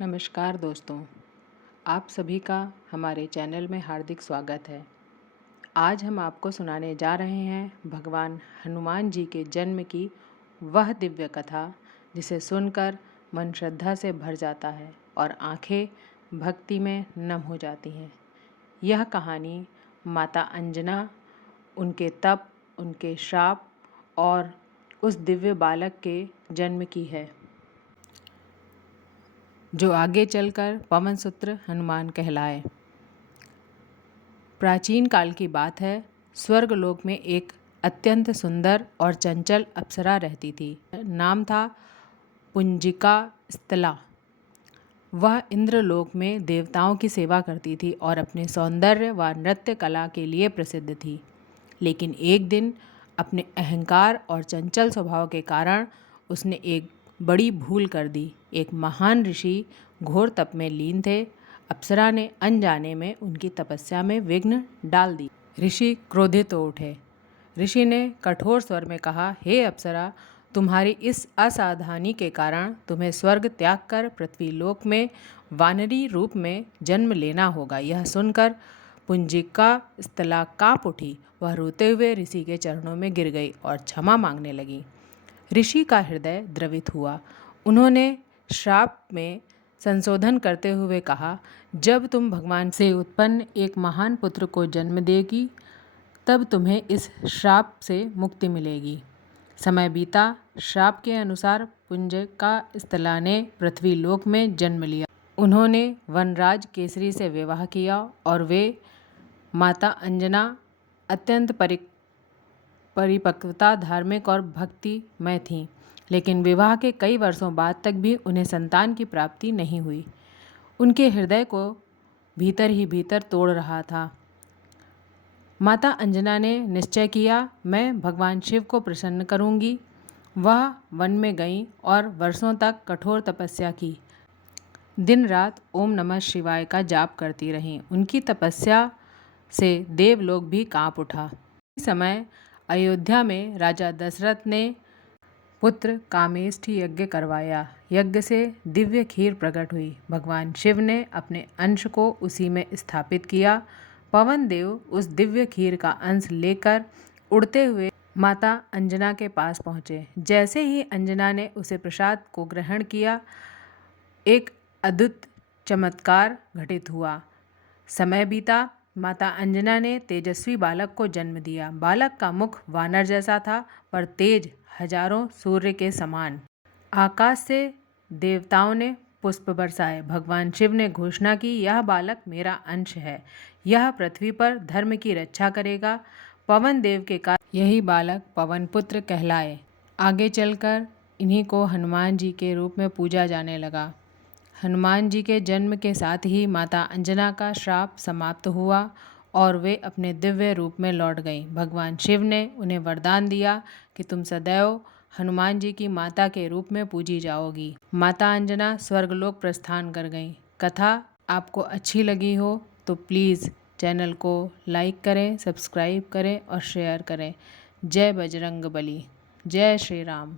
नमस्कार दोस्तों, आप सभी का हमारे चैनल में हार्दिक स्वागत है। आज हम आपको सुनाने जा रहे हैं भगवान हनुमान जी के जन्म की वह दिव्य कथा जिसे सुनकर मन श्रद्धा से भर जाता है और आंखें भक्ति में नम हो जाती हैं। यह कहानी माता अंजना, उनके तप, उनके श्राप और उस दिव्य बालक के जन्म की है जो आगे चलकर पवनपुत्र हनुमान कहलाए। प्राचीन काल की बात है। स्वर्गलोक में एक अत्यंत सुंदर और चंचल अप्सरा रहती थी। नाम था पुंजिका स्थला। वह इंद्रलोक में देवताओं की सेवा करती थी और अपने सौंदर्य व नृत्य कला के लिए प्रसिद्ध थी। लेकिन एक दिन अपने अहंकार और चंचल स्वभाव के कारण उसने एक बड़ी भूल कर दी। एक महान ऋषि घोर तप में लीन थे। अप्सरा ने अनजाने में उनकी तपस्या में विघ्न डाल दी। ऋषि क्रोधित हो उठे। ऋषि ने कठोर स्वर में कहा, हे अप्सरा, तुम्हारी इस असावधानी के कारण तुम्हें स्वर्ग त्याग कर पृथ्वी लोक में वानरी रूप में जन्म लेना होगा। यह सुनकर पुंजिका स्थला काँप उठी। वह रोते हुए ऋषि के चरणों में गिर गई और क्षमा मांगने लगी। ऋषि का हृदय द्रवित हुआ। उन्होंने श्राप में संशोधन करते हुए कहा, जब तुम भगवान से उत्पन्न एक महान पुत्र को जन्म देगी तब तुम्हें इस श्राप से मुक्ति मिलेगी। समय बीता। श्राप के अनुसार पुंजिका स्थला ने पृथ्वी लोक में जन्म लिया। उन्होंने वनराज केसरी से विवाह किया और वे माता अंजना अत्यंत परिपक्वता, धार्मिक और भक्तिमय थीं। लेकिन विवाह के कई वर्षों बाद तक भी उन्हें संतान की प्राप्ति नहीं हुई। उनके हृदय को भीतर ही भीतर तोड़ रहा था। माता अंजना ने निश्चय किया, मैं भगवान शिव को प्रसन्न करूंगी। वह वन में गईं और वर्षों तक कठोर तपस्या की। दिन रात ओम नमः शिवाय का जाप करती रहीं। उनकी तपस्या से देवलोक भी कांप उठा। इस समय अयोध्या में राजा दशरथ ने पुत्र कामेष्ठी यज्ञ करवाया। यज्ञ से दिव्य खीर प्रकट हुई। भगवान शिव ने अपने अंश को उसी में स्थापित किया। पवन देव उस दिव्य खीर का अंश लेकर उड़ते हुए माता अंजना के पास पहुँचे। जैसे ही अंजना ने उसे प्रसाद को ग्रहण किया, एक अद्भुत चमत्कार घटित हुआ। समय बीता। माता अंजना ने तेजस्वी बालक को जन्म दिया। बालक का मुख वानर जैसा था, पर तेज हजारों सूर्य के समान। आकाश से देवताओं ने पुष्प बरसाए। भगवान शिव ने घोषणा की, यह बालक मेरा अंश है। यह पृथ्वी पर धर्म की रक्षा करेगा। पवन देव के कारण यही बालक पवनपुत्र कहलाए। आगे चलकर इन्हीं को हनुमान जी के रूप में पूजा जाने लगा। हनुमान जी के जन्म के साथ ही माता अंजना का श्राप समाप्त हुआ और वे अपने दिव्य रूप में लौट गईं। भगवान शिव ने उन्हें वरदान दिया कि तुम सदैव हनुमान जी की माता के रूप में पूजी जाओगी। माता अंजना स्वर्गलोक प्रस्थान कर गईं। कथा आपको अच्छी लगी हो तो प्लीज़ चैनल को लाइक करें, सब्सक्राइब करें और शेयर करें। जय बजरंग बली। जय श्री राम।